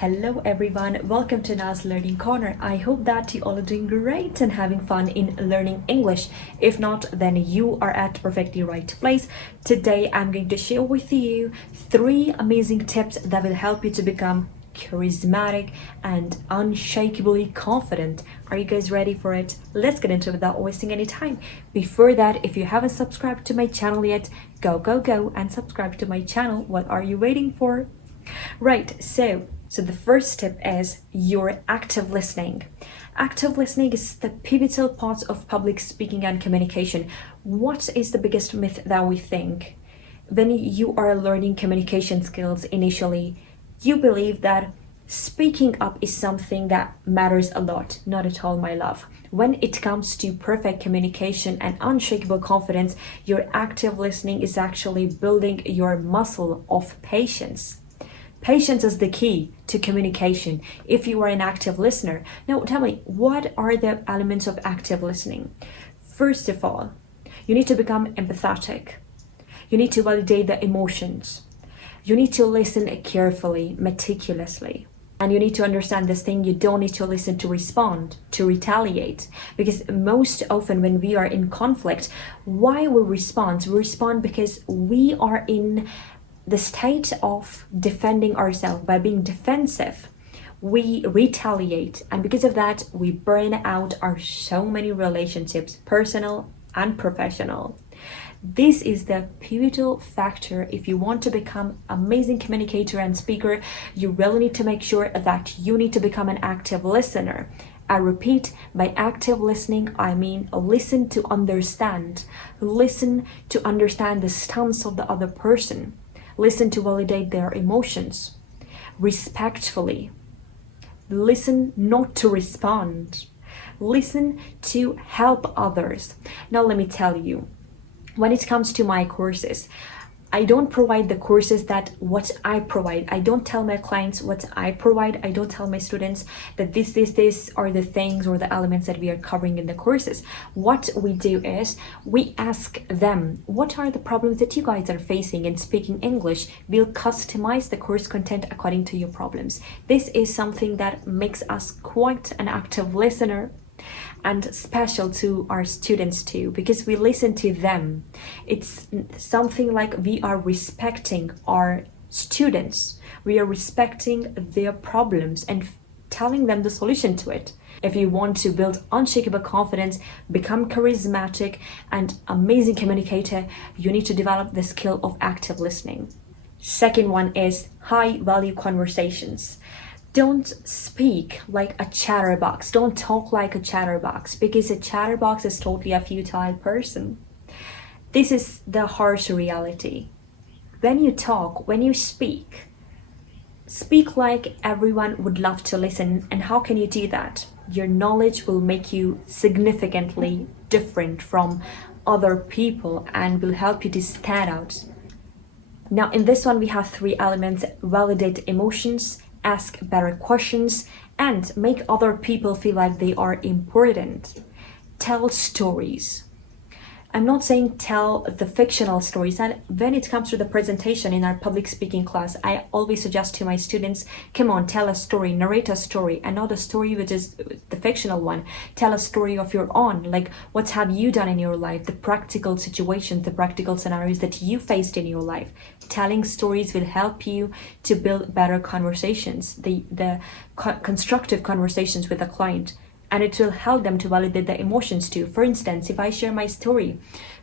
Hello everyone, welcome to Na's Learning Corner. I hope that you all are doing great and having fun in learning English. If not, then you are at perfectly right place. Today I'm going to share with you 3 amazing tips that will help you to become charismatic and unshakably confident. Are you guys ready for it? Let's get into it without wasting any time. Before that, if you haven't subscribed to my channel yet, go and subscribe to my channel. What are you waiting for? Right, so the first tip is your active listening. Active listening is the pivotal part of public speaking and communication. What is the biggest myth that we think? When you are learning communication skills initially, you believe that speaking up is something that matters a lot. Not at all, my love. When it comes to perfect communication and unshakable confidence, your active listening is actually building your muscle of patience. Patience is the key to communication if you are an active listener. Now, tell me, what are the elements of active listening? First of all, you need to become empathetic. You need to validate the emotions. You need to listen carefully, meticulously. And you need to understand this thing, you don't need to listen to respond, to retaliate. Because most often when we are in conflict, why we respond? We respond because we are in the state of defending ourselves. By being defensive, we retaliate, and because of that we burn out our so many relationships, personal and professional. This is the pivotal factor. If you want to become amazing communicator and speaker, you really need to make sure that you need to become an active listener. I repeat, by active listening, I mean listen to understand. Listen to understand the stance of the other person. Listen to validate their emotions respectfully. Listen not to respond. Listen to help others. Now let me tell you, when it comes to my courses, I don't provide the courses that what I provide. I don't tell my clients what I provide. I don't tell my students that this are the things or the elements that we are covering in the courses. What we do is we ask them, what are the problems that you guys are facing in speaking English? We'll customize the course content according to your problems. This is something that makes us quite an active listener and special to our students too, because we listen to them. It's something like we are respecting our students. We are respecting their problems and telling them the solution to it. If you want to build unshakable confidence, become charismatic and amazing communicator, you need to develop the skill of active listening. Second one is high value conversations. Don't speak like a chatterbox. Don't talk like a chatterbox, because a chatterbox is totally a futile person. This is the harsh reality. When you talk, when you speak like everyone would love to listen. And how can you do that? Your knowledge will make you significantly different from other people and will help you to stand out. Now, in this one, we have 3 elements: validate emotions, ask better questions, and make other people feel like they are important. Tell stories. I'm not saying tell the fictional stories. And when it comes to the presentation in our public speaking class, I always suggest to my students, come on, tell a story, narrate a story, and not a story which is the fictional one. Tell a story of your own, like what have you done in your life, the practical situations, the practical scenarios that you faced in your life. Telling stories will help you to build better conversations, the constructive conversations with a client. And it will help them to validate the emotions too. For instance, if I share my story,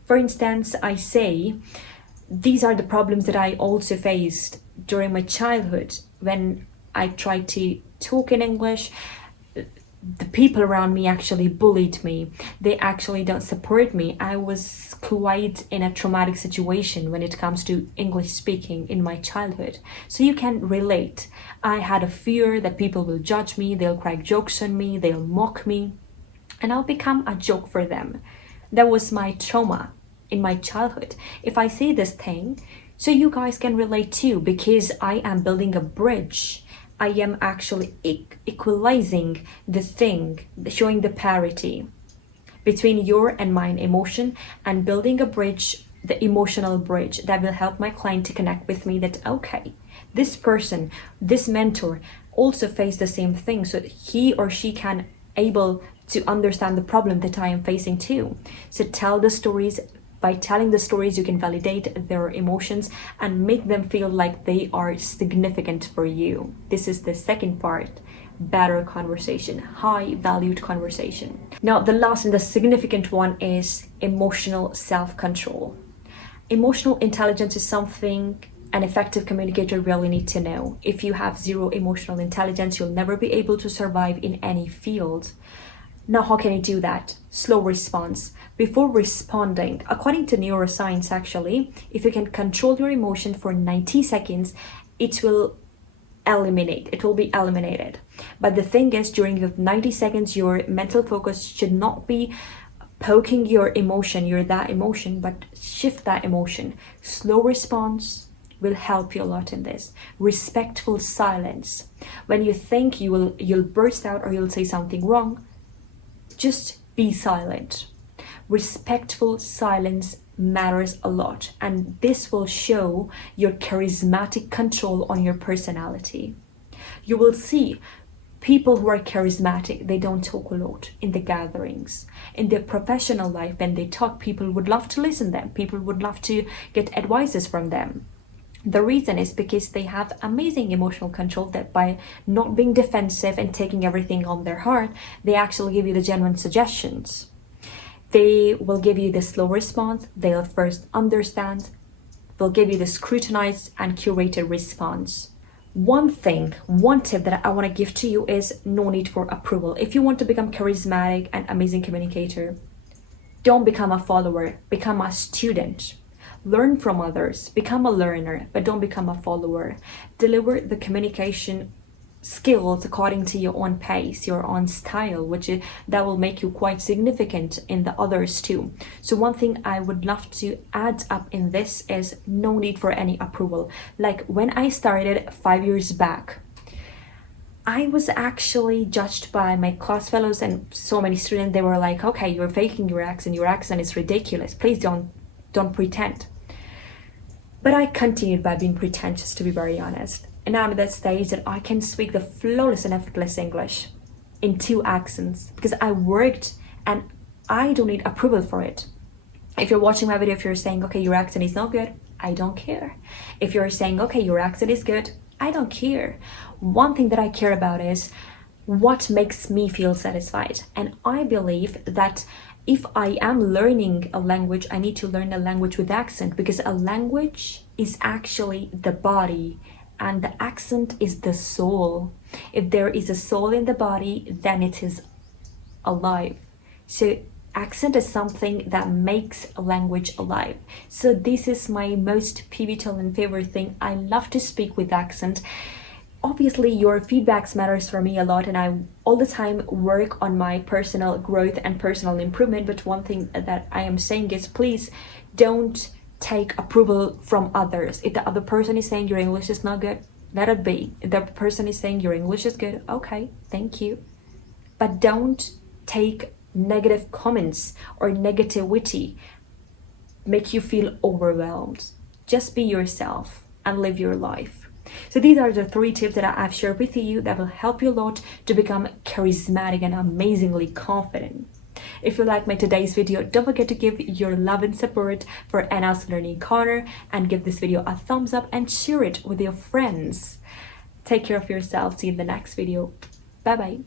I say, these are the problems that I also faced during my childhood. When I tried to talk in English, the people around me actually bullied me. They actually don't support me. I was quite in a traumatic situation when it comes to English speaking in my childhood. So you can relate. I had a fear that people will judge me, they'll crack jokes on me, they'll mock me, and I'll become a joke for them. That was my trauma in my childhood. If I say this thing, so you guys can relate too, because I am building a bridge. I am actually equalizing the thing, showing the parity between your and mine emotion, and building a bridge, the emotional bridge that will help my client to connect with me, that okay, this person, this mentor also face the same thing, so he or she can able to understand the problem that I am facing too. So tell the stories. By telling the stories, you can validate their emotions and make them feel like they are significant for you. This is the second part. Better conversation, high valued conversation. Now, the last and the significant one is emotional self-control. Emotional intelligence is something an effective communicator really need to know. If you have zero emotional intelligence, you'll never be able to survive in any field. Now, how can you do that? Slow response. Before responding, according to neuroscience actually, if you can control your emotion for 90 seconds, it will be eliminated. But the thing is, during the 90 seconds, your mental focus should not be poking your emotion, that emotion, but shift that emotion. Slow response will help you a lot in this. Respectful silence. When you think you'll burst out or you'll say something wrong, just be silent. Respectful silence matters a lot, and this will show your charismatic control on your personality. You will see people who are charismatic, they don't talk a lot in the gatherings. In their professional life, when they talk, people would love to listen to them. People would love to get advices from them. The reason is because they have amazing emotional control, that by not being defensive and taking everything on their heart, they actually give you the genuine suggestions. They will give you the slow response. They'll first understand. They'll give you the scrutinized and curated response. One tip that I want to give to you is no need for approval. If you want to become charismatic and amazing communicator, don't become a follower, become a student. Learn from others, become a learner, but don't become a follower. Deliver the communication skills according to your own pace, your own style, that will make you quite significant in the others too. So one thing I would love to add up in this is no need for any approval. Like when I started 5 years back, I was actually judged by my class fellows and so many students. They were like, okay, you're faking your accent is ridiculous, please don't pretend. But I continued by being pretentious, to be very honest. And I'm at that stage that I can speak the flawless and effortless English in 2 accents because I worked and I don't need approval for it. If you're watching my video, if you're saying, okay, your accent is not good, I don't care. If you're saying, okay, your accent is good, I don't care. One thing that I care about is what makes me feel satisfied. And I believe that if I am learning a language, I need to learn a language with accent, because a language is actually the body and the accent is the soul. If there is a soul in the body, then it is alive. So accent is something that makes a language alive. So this is my most pivotal and favorite thing. I love to speak with accent. Obviously, your feedbacks matters for me a lot, and I all the time work on my personal growth and personal improvement. But one thing that I am saying is, please don't take approval from others. If the other person is saying your English is not good, let it be. If the person is saying your English is good, okay, thank you. But don't take negative comments or negativity make you feel overwhelmed. Just be yourself and live your life. So these are the 3 tips that I've shared with you that will help you a lot to become charismatic and amazingly confident. If you like my today's video, don't forget to give your love and support for Anna's Learning Corner and give this video a thumbs up and share it with your friends. Take care of yourself. See you in the next video. Bye bye.